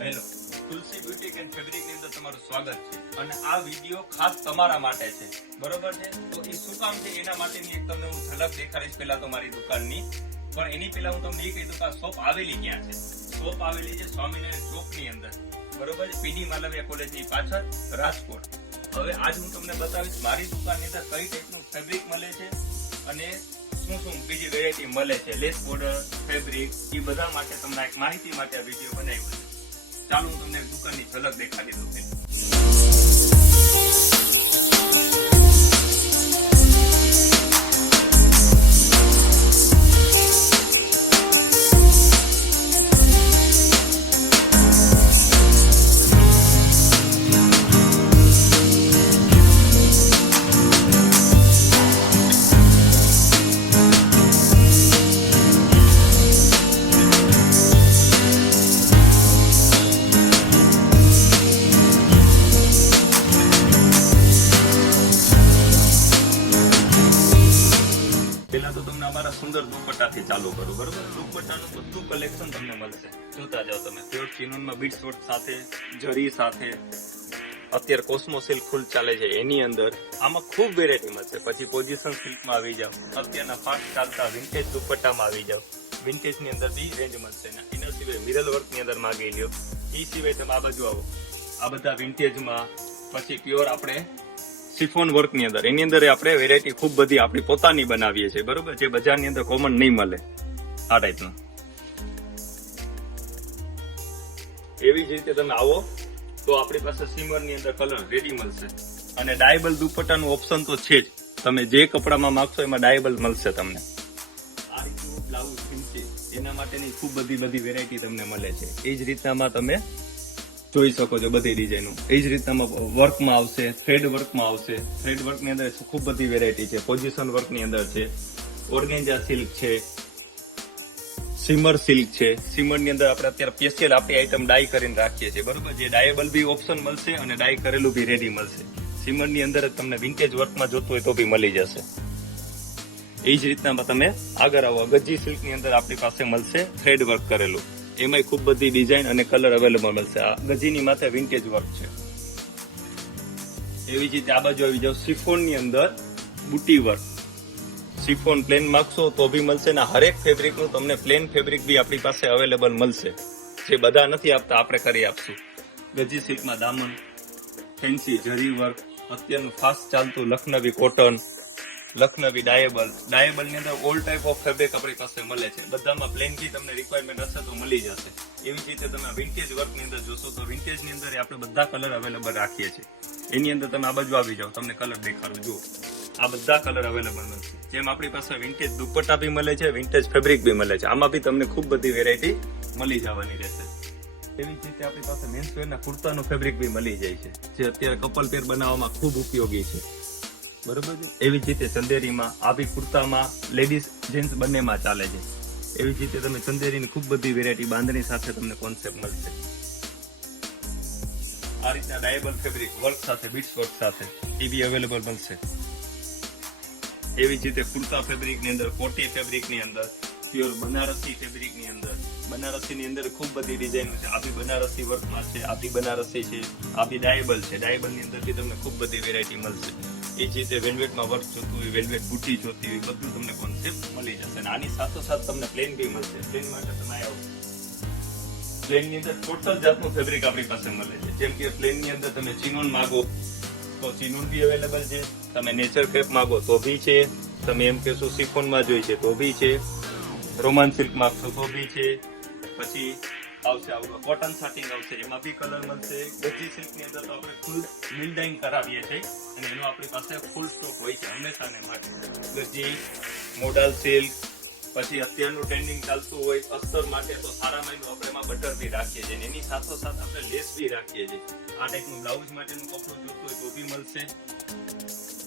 Hello, Tulsi beauty and fabric ની અંદર તમારું સ્વાગત છે અને આ વિડીયો ખાસ તમારા માટે છે, બરોબર છે? તો એ શું કામ છે એના માટેની એક તમને હું ઝલક દેખાડીશ પહેલા તો મારી દુકાનની, પણ એની પહેલા હું તમને એ કહી દઉં કે આ શોપ આવેલી ક્યાં છે. શોપ આવેલી છે સ્વામિનારાયણ ચોક ની અંદર, બરોબર છે, પીડી માલવિયા કોલેજ ની પાછળ, રાજકોટ. હવે આજ હું તમને બતાવીશ મારી દુકાનની અંદર કઈ ટાઈપનું ફેબ્રિક મળે છે અને શું બીજી વેરાયટી મળે છે, લેસ બોર્ડર ફેબ્રિક, એ બધા માટે તમને એક માહિતી માટે આ વિડીયો બનાવ્યો છે. ચાલો હું તમને દુકાનની ઝલક દેખાડી દઉં. પેલા તો તમને અમારા સુંદર દુપટ્ટાથી ચાલુ કરું, બરોબર? દુપટ્ટાનું બધું કલેક્શન તમને મળશે, જોતા જાઓ તમે. પ્યોર ચિનોનમાં બીટ્સ વર્ક સાથે, જરી સાથે, અત્યારે કોસ્મો સિલ્ક ફૂલ ચાલે છે એની અંદર, આમાં ખૂબ વેરાયટી મળશે. પછી પોઝિશન સિલ્કમાં આવી જાવ, અત્યારના ફાસ્ટ ચાલતા વિન્ટેજ દુપટ્ટામાં આવી જાવ, વિન્ટેજની અંદર બી રેન્જ મળશે. એના સિવાય મિરર વર્કની અંદર માગી લ્યો. એ સિવાય તમે આ બાજુ આવો, આ બધા વિન્ટેજમાં, પછી પ્યોર આપણે સિફોન વર્ક ની અંદર, એની અંદર આપણે વેરાયટી ખૂબ બધી આપણી પોતાની બનાવીએ છીએ, બરોબર? જે બજારની અંદર કોમન નહીં મળે આ ટાઈપનું. એવી જ રીતે તમે આવો તો આપણી પાસે સિમર ની અંદર કલર રેડી મળશે અને ડાયેબલ દુપટ્ટાનું ઓપ્શન તો છે જ. તમે જે કપડામાં માંગશો એમાં ડાયેબલ મળશે તમને. આ રીતનું બ્લાઉઝ ફિનિશિંગ, એના માટેની ખૂબ બધી વેરાયટી તમને મળે છે. એ જ રીતનામાં તમે જોઈ શકો છો બધી ડિઝાઇનો. એ જ રીતના વર્કમાં આવશે, થ્રેડ વર્કમાં આવશે. થ્રેડ વર્કની અંદર ખૂબ બધી વેરાયટી છે. પોઝિશન વર્કની અંદર છે, ઓર્ગેન્જા સિલ્ક છે, સિમર સિલ્ક છે. સિમરની અંદર આપણે અત્યારે સ્પેશિયલ આપણી આઈટમ ડાય કરીને રાખીએ છીએ, બરોબર? જે ડાયેબલ બી ઓપ્શન મળશે અને ડાય કરેલું બી રેડી મળશે. સિમરની અંદર તમને વિન્ટેજ વર્કમાં જોતું હોય તો બી મળી જશે. એ જ રીતના તમે આગળ આવો, ગજી સિલ્કની અંદર આપણી પાસે મળશે થ્રેડ વર્ક કરેલું. એમાં ખૂબ બધી ડિઝાઇન અને કલર અવેલેબલ મળશે. આ ગજીની માથે વિન્ટેજ વર્ક છે. એવી જ રીતે આ બાજુ આવી જાવ, સિફોન ની અંદર બુટી વર્ક. સિફોન પ્લેન માંગશો તો બી મળશે ને હરેક ફેબ્રિક નું તમને પ્લેન ફેબ્રિક બી આપણી પાસે અવેલેબલ મળશે. જે બધા નથી આપતા આપણે કરી આપશું. ગજી સિલ્કમાં દામન, ફેન્સી જરી વર્ક, અત્યારનું ફાસ્ટ ચાલતું લખનવી કોટન, લખનવી ડાયેબલ ની અંદર ઓલ ટાઈપ ઓફ ફેબ્રિક આપણી પાસે મળે છે. બધામાં પ્લેન બી તમને રિક્વાયરમેન્ટ હશે તો મળી જશે. એવી જ રીતે તમે વિન્ટેજ વર્ક ની અંદર જોશો તો વિન્ટેજ ની અંદર આપણે બધા કલર અવેલેબલ રાખીએ છીએ. એની અંદર તમે આ બાજુ આવી જાઓ, તમને કલર દેખાડું. જુઓ, આ બધા કલર અવેલેબલ મળશે. જેમ આપણી પાસે વિન્ટેજ દુપટ્ટા બી મળે છે, વિન્ટેજ ફેબ્રિક બી મળે છે. આમાં બી તમને ખૂબ બધી વેરાયટી મળી જવાની રહેશે. એવી જ રીતે આપણી પાસે મેન્સ વેરના કુર્તાનું ફેબ્રિક બી મળી જાય છે, જે અત્યારે કપલ પેર બનાવવામાં ખૂબ ઉપયોગી છે, બરોબર છે? એવી જ રીતે ચંદેરીમાં, આ બી કુર્તામાં લેડીઝ જેન્ટ્સ બંનેમાં ચાલે છે. એવી જ રીતે તમે ચંદેરીની ખૂબ બધી વેરાયટી બાંધણી સાથે તમને કોન્સેપ્ટ મળશે. આ રીતના ડાયેબલ ફેબ્રિક વર્ક સાથે, બીટ્સ વર્ક સાથે એ બી અવેલેબલ મળશે. એવી જ રીતે કુર્તા ફેબ્રિક ની અંદર, કોટી ફેબ્રિક ની અંદર, પ્યોર બનારસી ફેબ્રિક ની અંદર, બનારસી ની અંદર ખૂબ બધી ડિઝાઇનો છે. આ બી બનારસી વર્કમાં છે, આ બી બનારસી છે, આ બી ડાયેબલ છે. ડાયેબલ ની અંદર બી તમને ખૂબ બધી વેરાયટી મળશે. એ જ રીતે વેલ્વેટમાં વર્ક જોતું હોય, વેલ્વેટ બુટી જોતી હોય, બધું તમને કોન્સેપ્ટ મળી જશે. અને આની સાથોસાથ તમને પ્લેન બી મળશે. પ્લેન માટે તમે આવો, પ્લેન ની અંદર ટોટલ જાતનું ફેબ્રિક આપણી પાસે મળે છે. જેમ કે પ્લેન ની અંદર તમે ચિનોન માંગો તો ચિનોન બી અવેલેબલ છે, તમે નેચર ક્રેપ માંગો તો બી છે, તમે એમ કહેશો સિફોનમાં જોઈ છે તો બી છે, રોમાન સિલ્ક માંગશો તો બી છે, પછી આવશે આવું કોટન સાટિંગ આવશે, એમાં બી કલર મળશે. ગજી સિલ્ક ની અંદર તો આપણે ફૂલ બિલ્ડિંગ કરાવીએ છીએ અને એનો આપણી પાસે ફૂલ સ્ટોક હોય છે હંમેશા ને માટે. ગજી, મોડલ સિલ્ક, પછી અત્યારનું ટ્રેન્ડિંગ ચાલતું હોય અસ્તર માટે તો સારામાં આપણે એમાં બટર બી રાખીએ છીએ. એની સાથોસાથ આપણે લેસ બી રાખીએ છીએ. આ ટાઈપનું બ્લાઉઝ માટેનું કપડું જોતું હોય તો બી મળશે.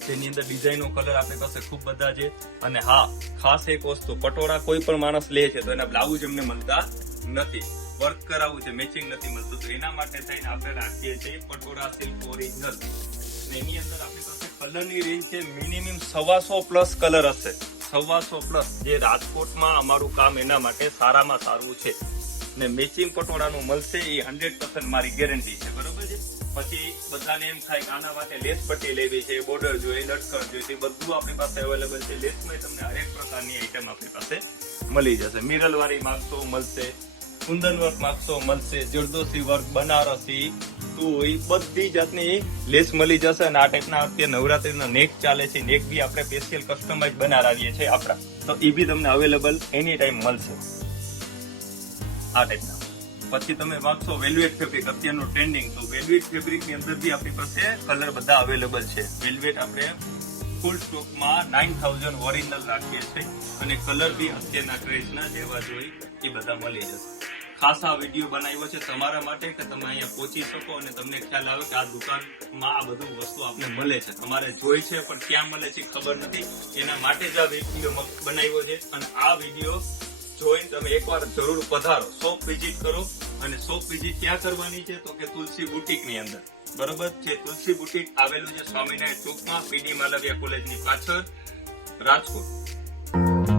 તેની અંદર ડિઝાઇનો કલર આપણી પાસે ખૂબ બધા છે. અને હા, ખાસ એક વસ્તુ, પટોળા કોઈ પણ માણસ લે છે તો એના બ્લાઉઝ અમને મળતા નથી. વર્ક કરાવવું છે, મેચિંગ નથી મળતું, તો એના માટે થઈને આપણે રાખીએ છીએ પટોળા સિલ્ક ઓરિજિનલ. એની અંદર આપણી પાસે કલરની રેન્જ છે મિનિમમ 125+ કલર હશે. 125+, જે રાજકોટમાં અમારું કામ એના માટે સારામાં સારું છે. ને મેચિંગ પટોળાનું મળશે એ 100% મારી ગેરંટી છે, બરોબર છે. પછી બધાને એમ થાય કે આના માટે લેસ પટ્ટી લેવી છે, બોર્ડર જોઈએ, લટકણ જોઈએ, તે બધું આપણી પાસે અવેલેબલ છે. લેસમાં તમને હરેક પ્રકારની આઈટમ આપણી પાસે મળી જશે. મિરલ વાળી માગશો મળશે, કુંદન વર્ક માગશો મળશે, જરદોશી વર્ક, બનારસી, સુઈ, બધી જાતની લેસ મળી જશે. અને આ ટાઈપના અત્યારે નવરાત્રીના નેક ચાલે છે, નેક બી આપણે સ્પેશિયલ કસ્ટમાઇઝ બનાવીએ છીએ આપણા, તો એ બી તમને અવેલેબલ એની ટાઈમ મળશે આ ટાઈપના. પછી તમે માગશો વેલ્વેટ ફેબ્રિક, અત્યારનું ટ્રેન્ડિંગ, તો વેલ્વેટ ફેબ્રિક ની અંદર બી આપણી પાસે કલર બધા અવેલેબલ છે. વેલ્વેટ આપણે ફૂલ સ્ટોકમાં 9000 ઓરિજિનલ રાખીએ છીએ અને કલર બી અત્યારના ટ્રેન્ડના જેવા જોઈ એ બધા મળી જશે. ખાસ આ વિડીયો બનાવ્યો છે તમારા માટે કે તમે અહીંયા પહોંચી શકો અને તમને ખ્યાલ આવે કે આ દુકાનમાં આ બધું વસ્તુ આપને મળે છે. તમારે જોઈ છે પણ ક્યાં મળે છે ખબર નથી, એના માટે જ આ વિડીયો બનાવ્યો છે. અને આ વિડીયો જોઈને તમે એકવાર જરૂર પધારો, શોપ વિઝિટ કરો. અને શોપ વિઝિટ ક્યાં કરવાની છે તો કે તુલસી બુટીક ની અંદર, બરોબર છે. તુલસી બુટીક આવેલું છે સ્વામિનારાયણ ચોકમાં, પીડી માલવિયા કોલેજની પાછળ, રાજકોટ.